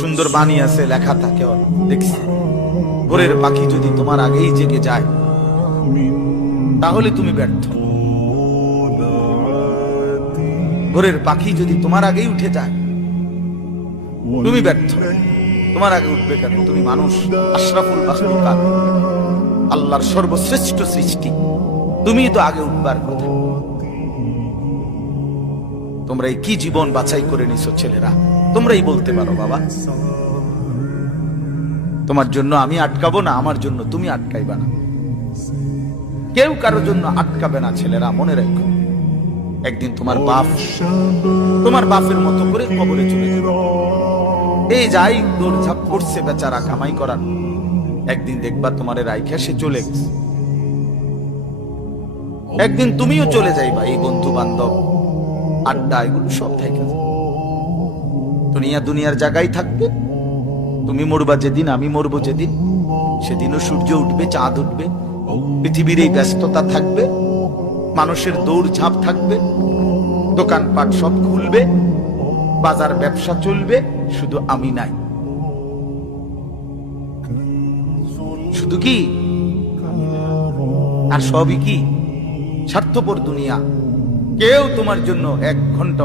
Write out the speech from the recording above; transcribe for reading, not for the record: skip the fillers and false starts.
সুন্দর বাণী আছে, লেখা থাকে, দেখছি ভোরের পাখি যদি তোমার আগেই জেগে যায় তাহলে তুমি ব্যর্থ। ভোরের পাখি যদি তোমার আগেই উঠে যায় তুমি ব্যর্থ। তোমার আগে উঠবে কেন? তুমি মানুষ, আশরাফুল মাখলুকাত, আল্লাহর সর্বশ্রেষ্ঠ সৃষ্টি, তুমি তো আগে উঠবার কথা। তোমরা এই কি জীবন বাছাই করে নিছো ছেলেরা, তোমরাই বলতে পারো বাবা। তোমার জন্য আমি আটকাবো না, আমার জন্য তুমি আটকাইবা না। কেউ কারোর জন্য আটকাবে না ছেলেরা, মনে রাখো। একদিন তোমার বাপের মতো করে কবরে চলে যাবে। এই যাই দৌড়ঝাঁপ করছে বেচারা কামাই করার, একদিন দেখবা তোমার রাইখা সে চলে গেছে। একদিন তুমিও চলে যাইবা। এই বন্ধু বান্ধব আড্ডা এগুলো সব থেকে দুনিয়ার জায়গায় থাকবে। তুমি মরবা যেদিন, আমি মরবো যেদিন, সেদিনও সূর্য উঠবে, চাঁদ উঠবে, পৃথিবীর এই ব্যস্ততা থাকবে, মানুষের দৌড়ঝাঁপ থাকবে, দোকানপাট সব খুলবে, বাজার ব্যবসা চলবে, শুধু আমি নাই। শুধু কি আর সবই কি স্বার্থপর দুনিয়া। কেউ তোমার জন্য 1 ঘন্টা